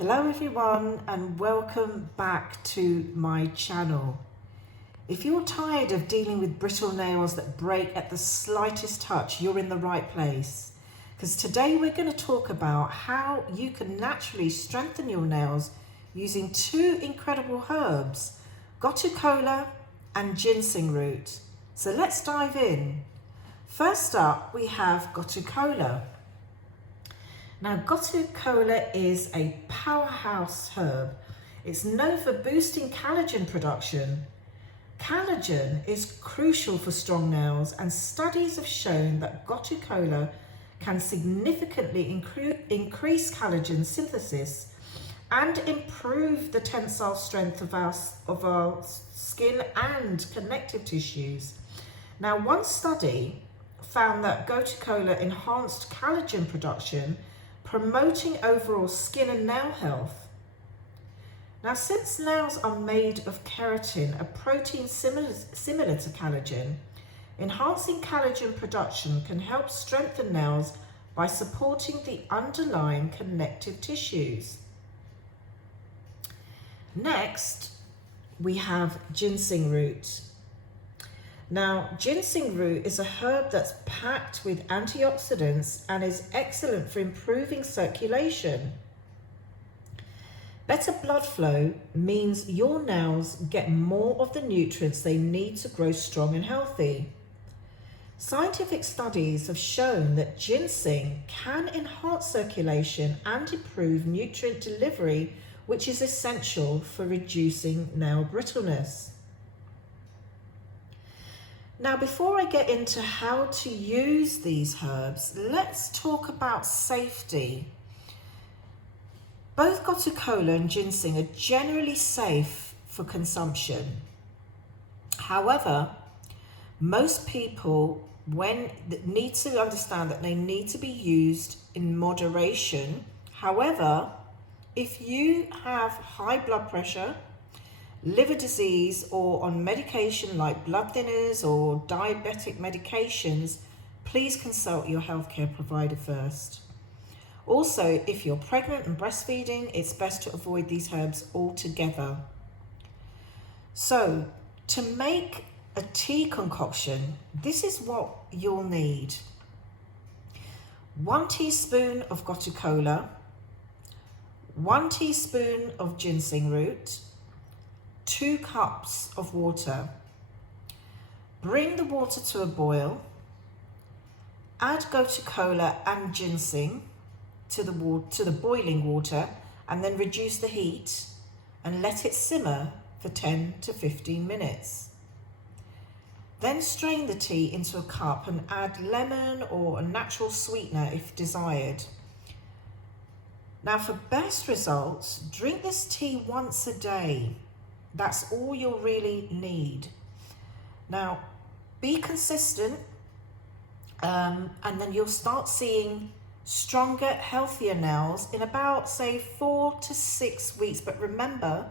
Hello everyone and welcome back to my channel. If you're tired of dealing with brittle nails that break at the slightest touch, you're in the right place. Because today we're going to talk about how you can naturally strengthen your nails using two incredible herbs, Gotu Kola and Ginseng root. So let's dive in. First up we have Gotu Kola. Now, Gotu Kola is a powerhouse herb. It's known for boosting collagen production. Collagen is crucial for strong nails, and studies have shown that Gotu Kola can significantly increase collagen synthesis and improve the tensile strength of our skin and connective tissues. Now, one study found that Gotu Kola enhanced collagen production, promoting overall skin and nail health. Now, since nails are made of keratin, a protein similar to collagen, enhancing collagen production can help strengthen nails by supporting the underlying connective tissues. Next, we have ginseng root. Now, ginseng root is a herb that's packed with antioxidants and is excellent for improving circulation. Better blood flow means your nails get more of the nutrients they need to grow strong and healthy. Scientific studies have shown that ginseng can enhance circulation and improve nutrient delivery, which is essential for reducing nail brittleness. Now, before I get into how to use these herbs, let's talk about safety. Both Gotu Kola and ginseng are generally safe for consumption. However, most people need to understand that they need to be used in moderation. However, if you have high blood pressure, liver disease, or on medication like blood thinners or diabetic medications, please consult your healthcare provider first. Also, if you're pregnant and breastfeeding, it's best to avoid these herbs altogether. So, to make a tea concoction, this is what you'll need. 1 teaspoon of Gotu Kola, 1 teaspoon of ginseng root, 2 cups of water. Bring the water to a boil. Add Gotu Kola and ginseng to the boiling water, and then reduce the heat and let it simmer for 10 to 15 minutes. Then strain the tea into a cup and add lemon or a natural sweetener if desired. Now, for best results, drink this tea once a day. That's all you'll really need. Now, be consistent, and then you'll start seeing stronger, healthier nails in about, say, 4 to 6 weeks. But remember,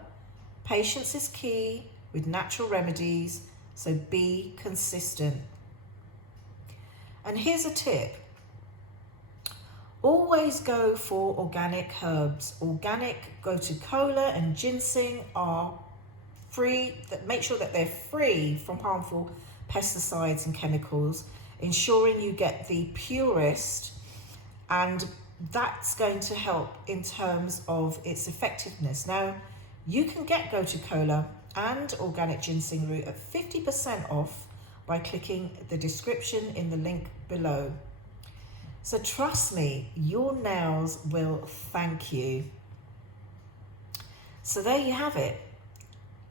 patience is key with natural remedies, so be consistent. And here's a tip. Always go for organic herbs. Organic Gotu Kola and ginseng are free, make sure that they're free from harmful pesticides and chemicals, ensuring you get the purest, and that's going to help in terms of its effectiveness. Now, you can get Gotu Kola and organic ginseng root at 50% off by clicking the description in the link below. So trust me, your nails will thank you. So there you have it.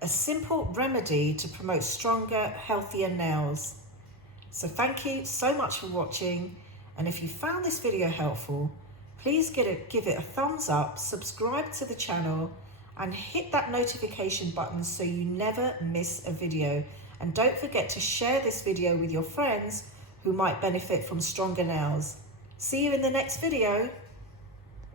A simple remedy to promote stronger, healthier nails. So thank you so much for watching. And if you found this video helpful, please give it a thumbs up, subscribe to the channel, and hit that notification button so you never miss a video. And don't forget to share this video with your friends who might benefit from stronger nails. See you in the next video.